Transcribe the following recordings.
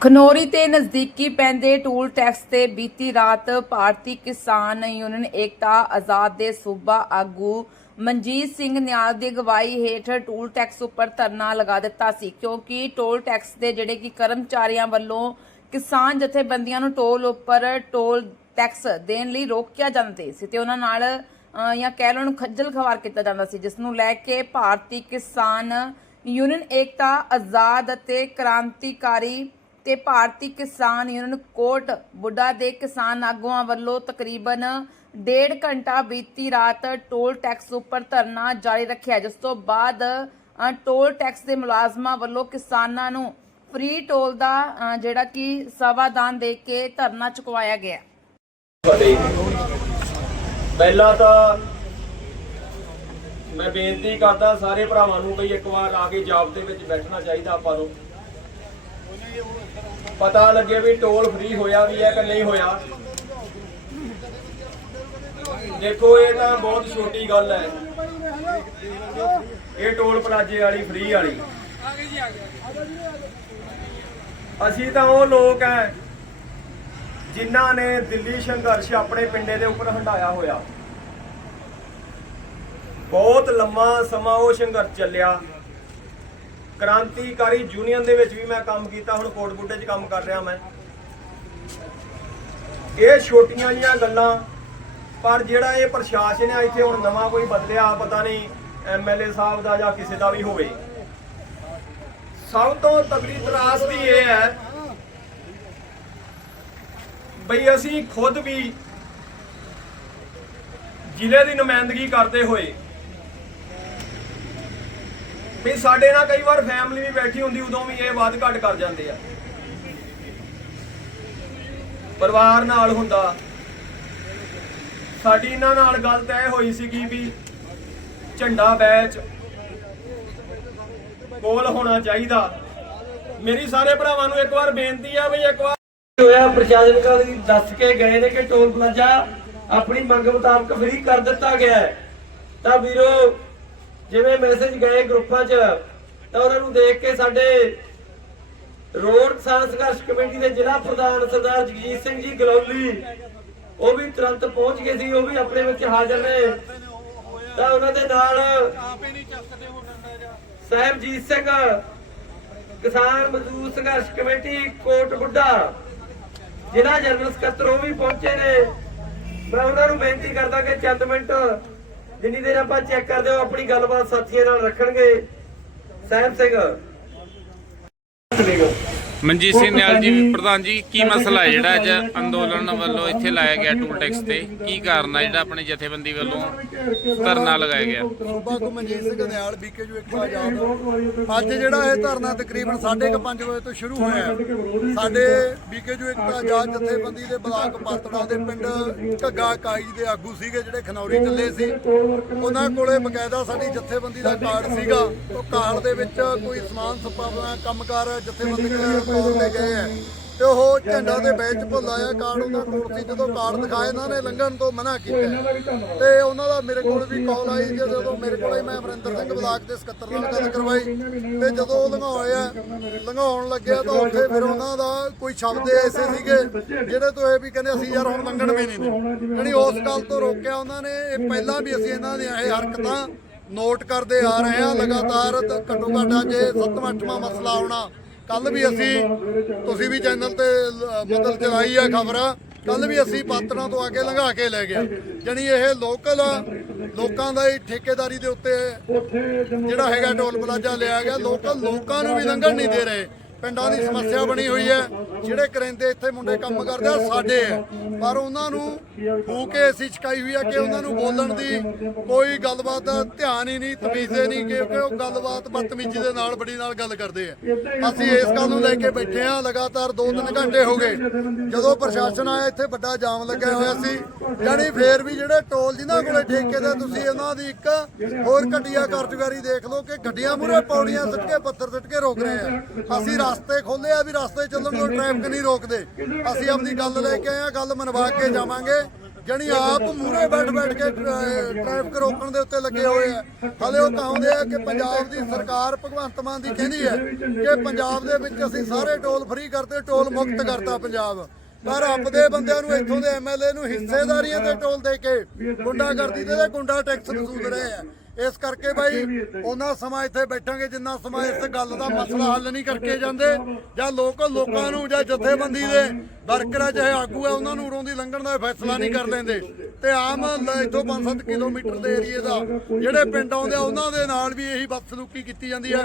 ਖਨੋਰੀ ਤੇ ਨਜ਼ਦੀਕੀ ਪੈਂਦੇ ਟੂਲ ਟੈਕਸ ਤੇ ਬੀਤੀ ਰਾਤ ਭਾਰਤੀ ਕਿਸਾਨ ਯੂਨੀਅਨ ਏਕਤਾ ਆਜ਼ਾਦ ਦੇ ਸੂਬਾ ਆਗੂ ਮਨਜੀਤ ਸਿੰਘ ਨਿਆਲ ਦੀ ਅਗਵਾਈ ਹੇਠ ਟੂਲ ਟੈਕਸ ਉੱਪਰ ਧਰਨਾ ਲਗਾ ਦਿੱਤਾ ਸੀ, ਕਿਉਂਕਿ ਟੋਲ ਟੈਕਸ ਦੇ ਜਿਹੜੇ ਕਿ ਕਰਮਚਾਰੀਆਂ ਵੱਲੋਂ ਕਿਸਾਨ ਜਥੇਬੰਦੀਆਂ ਨੂੰ ਟੋਲ ਉੱਪਰ ਟੋਲ ਟੈਕਸ ਦੇਣ ਲਈ ਰੋਕਿਆ ਜਾਂਦਾ ਸੀ ਤੇ ਉਹਨਾਂ ਨਾਲ ਜਾਂ ਕਹਿ ਲਓ ਨੂੰ ਖੱਜਲ ਖਵਾਰ ਕੀਤਾ ਜਾਂਦਾ ਸੀ, ਜਿਸ ਨੂੰ ਲੈ ਕੇ ਭਾਰਤੀ ਕਿਸਾਨ ਯੂਨੀਅਨ ਏਕਤਾ ਆਜ਼ਾਦ ਅਤੇ ਕ੍ਰਾਂਤੀਕਾਰੀ ਤੇ ਭਾਰਤੀ ਕਿਸਾਨ ਯੂਨੀਅਨ ਕੋਟ ਬੁੱਢਾ ਦੇ ਕਿਸਾਨ ਆਗੂਆਂ ਵੱਲੋਂ ਤਕਰੀਬਨ ਡੇਢ ਘੰਟਾ ਬੀਤੀ ਰਾਤ ਟੋਲ ਟੈਕਸ ਉੱਪਰ ਧਰਨਾ ਜਾਰੀ ਰੱਖਿਆ, ਜਿਸ ਤੋਂ ਬਾਅਦ ਟੋਲ ਟੈਕਸ ਦੇ ਮੁਲਾਜ਼ਮਾਂ ਵੱਲੋਂ ਕਿਸਾਨਾਂ ਨੂੰ ਫ੍ਰੀ ਟੋਲ ਦਾ ਜਿਹੜਾ ਕਿ ਸਵਾਦਾਨ ਦੇ ਕੇ ਧਰਨਾ ਚੁਕਵਾਇਆ ਗਿਆ। ਪਹਿਲਾਂ ਤਾਂ ਮੈਂ ਬੇਨਤੀ ਕਰਦਾ ਸਾਰੇ ਭਰਾਵਾਂ ਨੂੰ ਬਈ ਇੱਕ ਵਾਰ ਆ ਕੇ ਜਾਬ ਦੇ ਵਿੱਚ ਬੈਠਣਾ ਚਾਹੀਦਾ ਆਪਾਂ ਨੂੰ। ਪਤਾ ਲੱਗੇ ਵੀ ਟੋਲ ਫ੍ਰੀ ਹੋਇਆ ਵੀ ਹੈ ਕਿ ਨਹੀਂ ਹੋਇਆ। ਦੇਖੋ, ਇਹ ਤਾਂ ਬਹੁਤ ਛੋਟੀ ਗੱਲ ਹੈ। ਇਹ ਟੋਲ ਪਲਾਜੇ ਵਾਲੀ ਫ੍ਰੀ ਵਾਲੀ। ਅਸੀਂ ਤਾਂ ਉਹ ਲੋਕ ਹੈ, ਜਿਨ੍ਹਾਂ ਨੇ ਦਿੱਲੀ ਸੰਘਰਸ਼ ਆਪਣੇ ਪਿੰਡੇ ਦੇ ਉੱਪਰ ਹੰਡਾਇਆ ਹੋਇਆ। ਬਹੁਤ ਲੰਮਾ ਸਮਾਂ ਉਹ ਸੰਘਰਸ਼ ਚੱਲਿਆ। ਕ੍ਰਾਂਤੀਕਾਰੀ ਯੂਨੀਅਨ ਦੇ ਵਿੱਚ ਵੀ ਮੈਂ ਕੰਮ ਕੀਤਾ, ਹੁਣ ਕੋਟਬੁੱਢੇ 'ਚ ਕੰਮ ਕਰ ਰਿਹਾ ਮੈਂ। ਇਹ ਛੋਟੀਆਂ ਜੀਆਂ ਗੱਲਾਂ, ਪਰ ਜਿਹੜਾ ਇਹ ਪ੍ਰਸ਼ਾਸਨ ਹੈ ਇੱਥੇ ਹੁਣ ਨਵਾਂ ਕੋਈ ਬਦਲਿਆ, ਪਤਾ ਨਹੀਂ ਐਮਐਲਏ ਸਾਹਿਬ ਦਾ ਜਾਂ ਕਿਸੇ ਦਾ ਵੀ ਹੋਵੇ। ਸਭ ਤੋਂ ਤਕਲੀਫ਼ ਤਕੜੀ ਤਰਾਸਦੀ ਇਹ ਹੈ ਬਈ ਅਸੀਂ ਖੁਦ ਵੀ ਜ਼ਿਲ੍ਹੇ ਦੀ ਨੁਮਾਇੰਦਗੀ ਕਰਦੇ ਹੋਏ ਵੀ ਸਾਡੇ ਨਾਲ ਕਈ ਵਾਰ ਫੈਮਿਲੀ ਵੀ ਬੈਠੀ ਹੁੰਦੀ, ਉਦੋਂ ਵੀ ਇਹ ਵੱਧ ਘੱਟ ਕਰ ਜਾਂਦੇ ਆ। ਪਰਿਵਾਰ ਨਾਲ ਹੁੰਦਾ। ਸਾਡੀ ਇਹਨਾਂ ਨਾਲ ਗੱਲ ਤੈਅ ਹੋਈ ਸੀਗੀ ਵੀ ਝੰਡਾ ਬੈਚ ਕੋਲ ਹੋਣਾ ਚਾਹੀਦਾ। ਮੇਰੀ ਸਾਰੇ ਭਰਾਵਾਂ ਨੂੰ ਇੱਕ ਵਾਰ ਬੇਨਤੀ ਆ ਵੀ ਇੱਕ ਵਾਰ ਹੋਇਆ? ਪ੍ਰਸ਼ਾਸਨ ਕਾਲੀ ਦੱਸ ਕੇ ਗਏ ਨੇ ਕਿ ਟੋਲ ਪਲਾਜ਼ਾ ਆਪਣੀ ਮੰਗ ਮੁਤਾਬਕ ਫ੍ਰੀ ਕਰ ਦਿੱਤਾ ਗਿਆ ਹੈ। ਤਾਂ ਵੀਰੋ ਜਿਵੇਂ ਮੈਸੇਜ ਗਏ ਗਰੁੱਪਾਂ 'ਚ, ਤਾਂ ਉਹਨਾਂ ਨੂੰ ਦੇਖ ਕੇ ਸਾਡੇ ਰੋਡ ਸੰਘਰਸ਼ ਕਮੇਟੀ ਦੇ ਜ਼ਿਲ੍ਹਾ ਪ੍ਰਧਾਨ ਸਰਦਾਰ ਜਗਜੀਤ ਸਿੰਘ ਜੀ ਗਲੌਲੀ, ਉਹ ਵੀ ਤੁਰੰਤ ਪਹੁੰਚ ਗਏ ਸੀ, ਉਹ ਵੀ ਆਪਣੇ ਵਿੱਚ ਹਾਜ਼ਰ ਨੇ। ਤਾਂ ਉਹਨਾਂ ਦੇ ਨਾਲ ਸਾਹਿਬਜੀਤ ਸਿੰਘ, ਕਿਸਾਨ ਮਜ਼ਦੂਰ ਸੰਘਰਸ਼ ਕਮੇਟੀ ਕੋਟ ਬੁੱਢਾ ਜ਼ਿਲ੍ਹਾ ਜਨਰਲ ਸਕੱਤਰ ਉਹ ਵੀ ਪਹੁੰਚੇ ਨੇ। ਮੈਂ ਉਹਨਾਂ ਨੂੰ ਬੇਨਤੀ ਕਰਦਾ ਕਿ ਚੰਦ ਮਿੰਟ ਜਿੰਨੀ ਦੇਰ ਆਪਾਂ ਚੈੱਕ ਕਰਦੇ ਹੋ ਆਪਣੀ ਗੱਲਬਾਤ ਸਾਥੀਆਂ ਨਾਲ ਰੱਖਣਗੇ। ਸਹਿਬ ਸਿੰਘ। ਮਨਜੀਤ ਸਿੰਘ ਨਿਆਲ ਜੀ ਪ੍ਰਧਾਨ ਜੀ ਕੀ ਮਸਲਾ ਹੈ ਜਿਹੜਾ ਅੱਜ ਅੰਦੋਲਨ ਵੱਲੋਂ ਇੱਥੇ ਲਾਇਆ ਗਿਆ ਟੂਲ ਟੈਕਸ ਤੇ? ਕੀ ਕਾਰਨ ਹੈ ਜਿਹੜਾ ਆਪਣੇ ਜਥੇਬੰਦੀ ਵੱਲੋਂ ਧਰਨਾ ਲਗਾਇਆ ਗਿਆ? ਸੂਬਾ ਕੋ ਮਨਜੀਤ ਸਿੰਘ ਨਿਆਲ ਬੀਕੇਯੂ ਇੱਕ ਆਜ਼ਾਦ ਅੱਜ ਜਿਹੜਾ ਇਹ ਧਰਨਾ ਤਕਰੀਬਨ 5:30 ਵਜੇ ਤੋਂ ਸ਼ੁਰੂ ਹੋਇਆ ਹੈ। ਸਾਡੇ ਬੀਕੇਯੂ ਇੱਕ ਆਜ਼ਾਦ ਜਥੇਬੰਦੀ ਦੇ ਬਲਾਕ ਪਾਤੜਾ ਦੇ ਪਿੰਡ ਘੱਗਾ ਕਾਈ ਦੇ ਆਗੂ ਸੀਗੇ ਜਿਹੜੇ ਖਨੌਰੀ ਚੱਲੇ ਸੀ। ਉਹਨਾਂ ਕੋਲੇ ਬਕਾਇਦਾ ਸਾਡੀ ਜਥੇਬੰਦੀ ਦਾ ਕਾਰਡ ਸੀਗਾ। ਉਹ ਕਾਰਡ ਦੇ ਵਿੱਚ ਕੋਈ ਸਮਾਨ ਸਪਾਵਨਾ ਕੰਮਕਾਰ ਜਥੇਬੰਦੀ ਦੇ ਕੋਲ ਲੈ ਗਏ ਹੈ ਤੇ ਉਹ ਝੰਡਾ ਦੇ ਵਿੱਚ ਭੁੱਲ ਆਇਆ, ਕਾਰਡ ਉਹਨਾਂ ਕੋਲ ਸੀ। ਜਦੋਂ ਕਾਰਡ ਦਿਖਾਏ ਇਹਨਾਂ ਨੇ, ਲੰਘਣ ਤੋਂ ਮਨਾ ਕੀਤਾ। ਤੇ ਉਹਨਾਂ ਦਾ ਮੇਰੇ ਕੋਲ ਵੀ ਕਾਲ ਆਈ ਜਦੋਂ ਮੇਰੇ ਕੋਲੇ ਮੈਂ ਅਮਰਿੰਦਰ ਸਿੰਘ ਬਲਾਕ ਦੇ ਸਕੱਤਰ ਨਾਲ ਗੱਲ ਕਰਵਾਈ। ਤੇ ਜਦੋਂ ਉਹ ਲੰਘਾਉਇਆ ਲੰਘਾਉਣ ਲੱਗਿਆ ਤਾਂ ਉੱਥੇ ਫਿਰ ਉਹਨਾਂ ਦਾ ਕੋਈ ਸ਼ਬਦ ਐਸੇ ਸੀਗੇ, ਜਿਹੜੇ ਤੋਂ ਇਹ ਵੀ ਕਹਿੰਦੇ ਅਸੀਂ ਯਾਰ ਹੁਣ ਲੰਘਣ ਵੀ ਨਹੀਂ ਦੇ ਯਾਨੀ ਉਸ ਗੱਲ ਤੋਂ ਰੋਕਿਆ ਉਹਨਾਂ ਨੇ, ਇਹ ਪਹਿਲਾਂ ਵੀ ਅਸੀਂ ਇਹਨਾਂ ਦੀਆਂ ਇਹ ਹਰਕਤਾਂ ਨੋਟ ਕਰਦੇ ਆ ਰਹੇ ਹਾਂ ਲਗਾਤਾਰ ਘੱਟੋ ਘੱਟ ਅੱਜ ਇਹ ਸੱਤਵਾਂ, ਅੱਠਵਾਂ ਮਸਲਾ ਆਉਣਾ। ਕੱਲ ਵੀ ਅਸੀਂ ਤੁਸੀਂ ਵੀ ਚੈਨਲ ਤੇ ਮਤਲਬ ਚਲਾਈ ਆ ਖਬਰ। ਕੱਲ ਵੀ ਅਸੀਂ ਪਾਤੜਾਂ ਤੋਂ ਆ ਕੇ ਲੰਘਾ ਕੇ ਲੈ ਗਿਆ ਜਾਣੀ ਇਹ ਲੋਕਲ ਲੋਕਾਂ ਦਾ ਹੀ ਠੇਕੇਦਾਰੀ ਦੇ ਉੱਤੇ ਜਿਹੜਾ ਹੈਗਾ ਟੋਲ ਪਲਾਜ਼ਾ ਲਿਆ ਗਿਆ। ਲੋਕਲ ਲੋਕਾਂ ਨੂੰ ਵੀ ਲੰਘਣ ਨਹੀਂ ਦੇ ਰਹੇ। ਪਿੰਡਾਂ ਦੀ ਸਮੱਸਿਆ ਬਣੀ ਹੋਈ ਹੈ। ਜਿਹੜੇ ਕਰਿੰਦੇ ਇੱਥੇ ਮੁੰਡੇ ਕੰਮ ਕਰਦੇ ਆ, ਸਾਡੇ ਆ। ਪਰ ਉਹਨਾਂ ਨੂੰ ਫੂਕ ਅਸੀਂ ਚਕਾਈ ਹੋਈ ਆ ਕਿ ਉਹਨਾਂ ਨੂੰ ਬੋਲਣ ਦੀ ਕੋਈ ਗੱਲਬਾਤ ਦਾ ਧਿਆਨ ਹੀ ਨਹੀਂ, ਤਮੀਜ਼ੇ ਨਹੀਂ ਕਿਉਂਕਿ ਉਹ ਗੱਲਬਾਤ ਬਦਤਮੀਜ਼ੀ ਦੇ ਨਾਲ ਬੜੀ ਨਾਲ ਗੱਲ ਕਰਦੇ ਆ। ਅਸੀਂ ਇਸ ਗੱਲ ਨੂੰ ਲੈ ਕੇ ਬੈਠੇ ਆ, ਲਗਾਤਾਰ 2-3 ਘੰਟੇ ਹੋ ਗਏ। ਜਦੋਂ ਪ੍ਰਸ਼ਾਸਨ ਆਇਆ, ਇੱਥੇ ਵੱਡਾ ਜਾਮ ਲੱਗਿਆ ਹੋਇਆ ਸੀ। ਯਾਨੀ ਫੇਰ ਵੀ ਜਿਹੜੇ ਟੋਲ ਜਿਨ੍ਹਾਂ ਕੋਲੇ ਠੇਕੇ ਦੇ ਤੁਸੀਂ ਉਹਨਾਂ ਦੀ ਇੱਕ ਹੋਰ ਘਟੀਆ ਕਾਰਜਕਾਰੀ ਦੇਖ ਲਓ ਕਿ ਗੱਡੀਆਂ ਮੂਰੇ ਪੌੜੀਆਂ ਸੁੱਟ ਕੇ, ਪੱਥਰ ਸੁੱਟ ਕੇ ਰੋਕ ਰਹੇ ਆ। ਅਸੀਂ ਰਸਤੇ ਖੋਲੇ ਆ ਵੀ ਰਸਤੇ ਚੱਲਣ ਤੋਂ ਟ੍ਰੈਫਿਕ ਨਹੀਂ ਰੋਕਦੇ। ਅਸੀਂ ਆਪਣੀ ਗੱਲ ਲੈ ਕੇ ਆਏ ਆ ਗੱਲ ਮਨਵਾ ਕੇ ਜਾਵਾਂਗੇ। ਜਣੀ ਆਪ ਮੂਰੇ ਬੈਠ ਬੈਠ ਕੇ ਟ੍ਰੈ- ਟ੍ਰੈਫਿਕ ਰੋਕਣ ਦੇ ਉੱਤੇ ਲੱਗੇ ਹੋਏ ਆ। ਹਲੇ ਉਹ ਕਹਾਉਂਦੇ ਆ ਕਿ ਪੰਜਾਬ ਦੀ ਸਰਕਾਰ ਭਗਵੰਤ ਮਾਨ ਦੀ ਕਹਿੰਦੀ ਹੈ ਕਿ ਪੰਜਾਬ ਦੇ ਵਿੱਚ ਅਸੀਂ ਸਾਰੇ ਟੋਲ ਫ੍ਰੀ ਕਰਤੇ ਟੋਲ ਮੁਕਤ ਕਰਤਾ ਪੰਜਾਬ। ਪਰ ਆਪਦੇ ਬੰਦਿਆਂ ਨੂੰ ਇੱਥੋਂ ਦੇ ਐਮਐਲਏ ਨੂੰ ਹਿੱਸੇਦਾਰੀਆਂ ਦੇ ਟੋਲ ਦੇ ਕੇ ਗੁੰਡਾਗਰਦੀ ਦੇ ਤੇ ਗੁੰਡਾ ਟੈਕਸ ਵਸੂਲ ਰਹੇ ਆ। ਇਸ ਕਰਕੇ ਬਾਈ ਉਹਨਾਂ ਸਮਾਂ ਇੱਥੇ ਬੈਠਾਂਗੇ ਜਿੰਨਾ ਸਮਾਂ ਇਸ ਗੱਲ ਦਾ ਮਸਲਾ ਹੱਲ ਨਹੀਂ ਕਰਕੇ ਜਾਂਦੇ ਜਾਂ ਲੋਕ ਲੋਕਾਂ ਨੂੰ ਜਾਂ ਜਥੇਬੰਦੀ ਦੇ ਵਰਕਰ ਚਾਹੇ ਆਗੂ ਆ ਉਹਨਾਂ ਨੂੰ ਉਰੋਂ ਦੀ ਲੰਘਣ ਦਾ ਫੈਸਲਾ ਨਹੀਂ ਕਰ ਲੈਂਦੇ। ਤੇ ਆਮ ਇੱਥੋਂ 5-7 ਕਿਲੋਮੀਟਰ ਦੇ ਏਰੀਏ ਦਾ ਜਿਹੜੇ ਪਿੰਡ ਆਉਂਦੇ ਆ ਉਹਨਾਂ ਦੇ ਨਾਲ ਵੀ ਇਹੀ ਬਦਸਲੂਕੀ ਕੀਤੀ ਜਾਂਦੀ ਆ।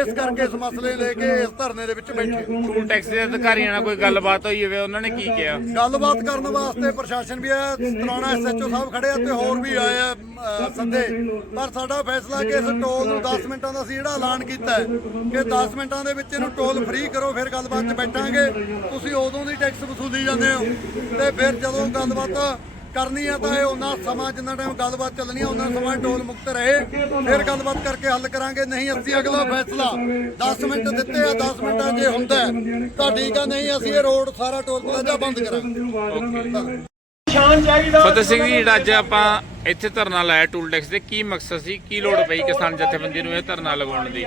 ਇਸ ਕਰਕੇ ਇਸ ਮਸਲੇ ਲੈ ਕੇ ਇਸ ਧਰਨੇ ਦੇ ਵਿੱਚ ਬੈਠੇ। ਟੂਲ ਟੈਕਸ ਦੇ ਅਧਿਕਾਰੀਆਂ ਨਾਲ ਕੋਈ ਗੱਲਬਾਤ ਹੋਈ ਹੋਵੇ ਉਹਨਾਂ ਨੇ ਕੀ ਕਿਹਾ? ਗੱਲਬਾਤ ਕਰਨ ਵਾਸਤੇ ਪ੍ਰਸ਼ਾਸਨ ਵੀ ਆਇਆ ਤਰਾਣਾ ਐਸਐਚਓ ਸਾਹਿਬ ਖੜੇ ਆ ਤੇ ਹੋਰ ਵੀ ਆਏ ਆ ਸੱਦੇ। ਪਰ ਸਾਡਾ ਫੈਸਲਾ ਕਿ ਇਸ ਟੋਲ ਨੂੰ 10 ਮਿੰਟਾਂ ਦਾ ਅਸੀਂ ਜਿਹੜਾ ਐਲਾਨ ਕੀਤਾ ਹੈ ਕਿ 10 ਮਿੰਟਾਂ ਦੇ ਵਿੱਚ ਇਹਨੂੰ ਟੋਲ ਫ੍ਰੀ ਕਰੋ, ਫਿਰ ਗੱਲਬਾਤ 'ਚ ਬੈਠਾਂਗੇ। ਤੁਸੀਂ ਉਦੋਂ ਦੀ ਟੈਕਸ ਵਸੂਲੀ ਜਾਂਦੇ ਹੋ ਤੇ ਫਿਰ ਜਦੋਂ ਗੱਲਬਾਤ ਕਰਨੀ ਆ ਤਾਂ ਇਹ ਉਹਨਾਂ ਸਮਾਂ ਜਿੰਨਾ ਟਾਈਮ ਗੱਲਬਾਤ ਚੱਲਣੀ ਆ ਉਹਨਾਂ ਸਮਾਂ ਟੋਲ ਮੁਕਤ ਰਹੇ। ਫਿਰ ਗੱਲਬਾਤ ਕਰਕੇ ਹੱਲ ਕਰਾਂਗੇ, ਨਹੀਂ ਅਸੀਂ ਅਗਲਾ ਫੈਸਲਾ 10 ਮਿੰਟ ਦਿੱਤੇ ਆ 10 ਮਿੰਟਾਂ ਜੇ ਹੁੰਦਾ ਹੈ। ਤਾਂ ਠੀਕ ਆ, ਨਹੀਂ ਅਸੀਂ ਇਹ ਰੋਡ ਸਾਰਾ ਟੋਲ ਪਲਾਜ਼ਾ ਬੰਦ ਕਰਾਂਗੇ। ਸ਼ਾਨ ਚਾਹੀਦਾ। ਫਤਿਹ ਸਿੰਘ ਜੀ ਜਿਹੜਾ ਅੱਜ ਆਪਾਂ ਇੱਥੇ ਧਰਨਾ ਲਾਇਆ ਟੂਲ ਟੈਕਸ ਦੇ ਕੀ ਮਕਸਦ ਸੀ? ਕੀ ਲੋੜ ਪਈ ਕਿਸਾਨ ਜਥੇਬੰਦੀ ਨੂੰ ਇਹ ਧਰਨਾ ਲਗਾਉਣ ਦੀ?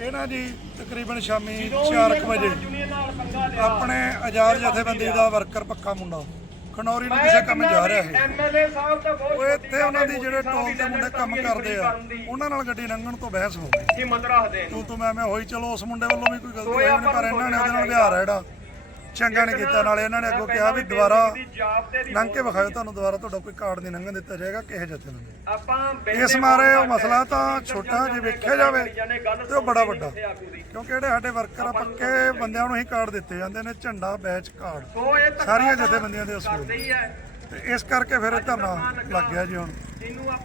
ਇਹ ਨਾ ਜੀ ਤਕਰੀਬਨ ਸ਼ਾਮੀ 4 ਵਜੇ ਆਪਣੇ ਆਜ਼ਾਦ ਜਥੇਬੰਦੀ ਦਾ ਵਰਕਰ ਪੱਕਾ ਮੁੰਡਾ ਖਨੌਰੀ ਨੂੰ ਕਿਸੇ ਕੰਮ ਜਾ ਰਿਹਾ ਹੈ ਐਮਐਲਏ ਸਾਹਿਬ ਤਾਂ ਬਹੁਤ ਉਹ ਇੱਥੇ ਉਹਨਾਂ ਦੀ ਜਿਹੜੇ ਟੋਲ ਤੇ ਮੁੰਡੇ ਕੰਮ ਕਰਦੇ ਆ ਉਹਨਾਂ ਨਾਲ ਗੱਡੀ ਲੰਘਣ ਤੋਂ ਬਹਿਸ ਹੋ ਗਈ। ਹਿੰਮਤ ਰੱਖਦੇ ਤੂੰ ਤੂੰ ਮੈਂ ਮੈਂ ਹੋਈ ਚਲੋ ਉਸ ਮੁੰਡੇ ਵੱਲੋਂ ਵੀ ਕੋਈ ਗਲਤੀ ਹੋਈ ਨਹੀਂ ਪਰ ਇਹਨਾਂ ਨੇ ਉਹਦੇ ਨਾਲ ਵਿਹਾਰ ਹੈ ਜਿਹੜਾ ਚੰਗਾ ਨਹੀਂ ਕੀਤਾ ਨਾਲੇ ਇਹਨਾਂ ਨੇ ਅੱਗੋਂ ਕਿਹਾ ਵੀ ਦੁਬਾਰਾ ਲੰਘ ਕੇ ਵਿਖਾਇਓ ਤੁਹਾਨੂੰ ਦੁਬਾਰਾ ਤੁਹਾਡਾ ਕੋਈ ਕਾਰਡ ਨਹੀਂ ਲੰਘਣ ਦਿੱਤਾ ਜਾਏਗਾ ਕਿਸੇ ਜਥੇਬੰਦੀ ਆਪਾਂ ਇਸ ਮਾਰੇ ਉਹ ਮਸਲਾ ਤਾਂ ਛੋਟਾ ਜੇ ਵੇਖਿਆ ਜਾਵੇ ਤੇ ਉਹ ਬੜਾ ਵੱਡਾ। ਕਿਉਂਕਿ ਜਿਹੜੇ ਸਾਡੇ ਵਰਕਰ ਆ ਪੱਕੇ ਬੰਦਿਆਂ ਨੂੰ ਹੀ ਕਾਰਡ ਦਿੱਤੇ ਜਾਂਦੇ ਨੇ ਝੰਡਾ ਬੈਚ ਕਾਰਡ ਸਾਰੀਆਂ ਜਥੇਬੰਦੀਆਂ ਦੇ ਅਸੂਲ ਸਹੀ ਹੈ। ਤੇ ਇਸ ਕਰਕੇ ਫਿਰ ਇਹ ਧਰਨਾ ਲੱਗ ਗਿਆ ਜੀ ਹੁਣ।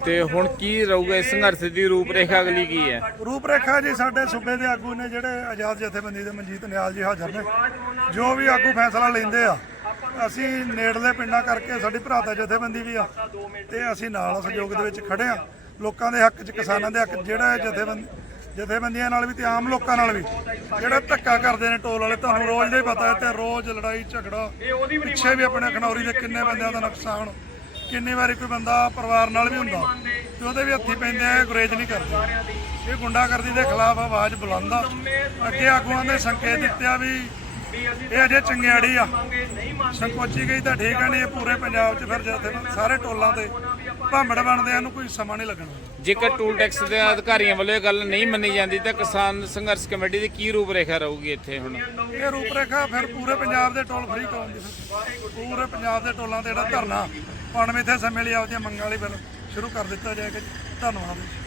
ਤੇ ਹੁਣ ਕੀ ਰਹੂਗਾ ਇਸ ਸੰਘਰਸ਼ ਦੀ ਰੂਪਰੇਖਾ ਅਗਲੀ ਕੀ ਹੈ? ਰੂਪਰੇਖਾ ਜੀ ਸਾਡੇ ਸੂਬੇ ਦੇ ਆਗੂ ਨੇ ਜਿਹੜੇ ਆਜ਼ਾਦ ਜਥੇਬੰਦੀ ਦੇ ਮਨਜੀਤ ਨਿਆਲ ਜੀ ਹਾਜ਼ਰ ਨੇ ਜੋ ਵੀ ਆਗੂ ਫੈਸਲਾ ਲੈਂਦੇ ਆ ਅਸੀਂ ਨੇੜਲੇ ਪਿੰਡਾਂ ਕਰਕੇ ਸਾਡੀ ਭਰਾਤਾ ਜਥੇਬੰਦੀ ਵੀ ਆ ਤੇ ਅਸੀਂ ਨਾਲ ਸਹਿਯੋਗ ਦੇ ਵਿੱਚ ਖੜੇ ਆ। ਲੋਕਾਂ ਦੇ ਹੱਕ 'ਚ ਕਿਸਾਨਾਂ ਦੇ ਹੱਕ 'ਚ ਜਿਹੜਾ ਜਥੇਬੰਦੀ ਜਥੇਬੰਦੀਆਂ ਨਾਲ ਵੀ ਤੇ ਆਮ ਲੋਕਾਂ ਨਾਲ ਵੀ। ਜਿਹੜਾ ਧੱਕਾ ਕਰਦੇ ਨੇ ਟੋਲ ਵਾਲੇ ਤੁਹਾਨੂੰ ਰੋਜ਼ ਦਾ ਹੀ ਪਤਾ ਹੈ ਤੇ ਰੋਜ਼ ਲੜਾਈ, ਝਗੜਾ, ਪਿੱਛੇ ਵੀ ਆਪਣੇ ਖਨੌਰੀ ਦੇ ਕਿੰਨੇ ਬੰਦਿਆਂ ਦਾ ਨੁਕਸਾਨ, ਕਿੰਨੀ ਵਾਰੀ ਕੋਈ ਬੰਦਾ ਪਰਿਵਾਰ ਨਾਲ ਵੀ ਹੁੰਦਾ, ਤੇ ਉਹਦੇ ਵੀ ਹੱਥੀ ਪੈਂਦੇ ਆ ਗੁਰੇਜ ਨਹੀਂ ਕਰਦੇ। ਇਹ ਗੁੰਡਾਗਰਦੀ ਦੇ ਖਿਲਾਫ ਆਵਾਜ਼ ਬੁਲੰਦ ਆ। ਅੱਗੇ ਆਗੂਆਂ ਨੇ ਸੰਕੇਤ ਦਿੱਤੇ ਵੀ ਇਹ ਅਜੇ ਚੰਗਿਆੜੀ ਆ। ਸੰਕੋਚੀ ਗਈ ਤਾਂ ਠੀਕ ਆ, ਨਹੀਂ, ਇਹ ਪੂਰੇ ਪੰਜਾਬ 'ਚ ਫਿਰ ਜਿੱਥੇ ਸਾਰੇ ਟੋਲਾਂ ਤੇ ਭਾਂਬੜ ਬਣਦੇ ਆ, ਇਹਨੂੰ ਕੋਈ ਸਮਾਂ ਨਹੀਂ ਲੱਗਣਾ। ਜੇਕਰ ਟੂਲ ਟੈਕਸ ਦੇ ਅਧਿਕਾਰੀਆਂ ਵੱਲੋਂ ਇਹ ਗੱਲ ਨਹੀਂ ਮੰਨੀ ਜਾਂਦੀ, ਤਾਂ ਕਿਸਾਨ ਸੰਘਰਸ਼ ਕਮੇਟੀ ਦੀ ਕੀ ਰੂਪਰੇਖਾ ਰਹੂਗੀ ਇੱਥੇ ਹੁਣ? ਇਹ ਰੂਪਰੇਖਾ ਫਿਰ ਪੂਰੇ ਪੰਜਾਬ ਦੇ ਟੋਲ ਫ੍ਰੀ ਕਰਾਉਣ ਦੀ ਪੂਰੇ ਪੰਜਾਬ ਦੇ ਟੋਲਾਂ ਤੇ ਜਿਹੜਾ ਧਰਨਾ, ਹੁਣ ਵੀ ਇੱਥੇ ਸਮੇਂ ਲਈ ਆਪਦੀਆਂ ਮੰਗਾਂ ਲਈ ਫਿਰ ਸ਼ੁਰੂ ਕਰ ਦਿੱਤਾ ਜਾਏਗਾ ਜੀ। ਧੰਨਵਾਦ।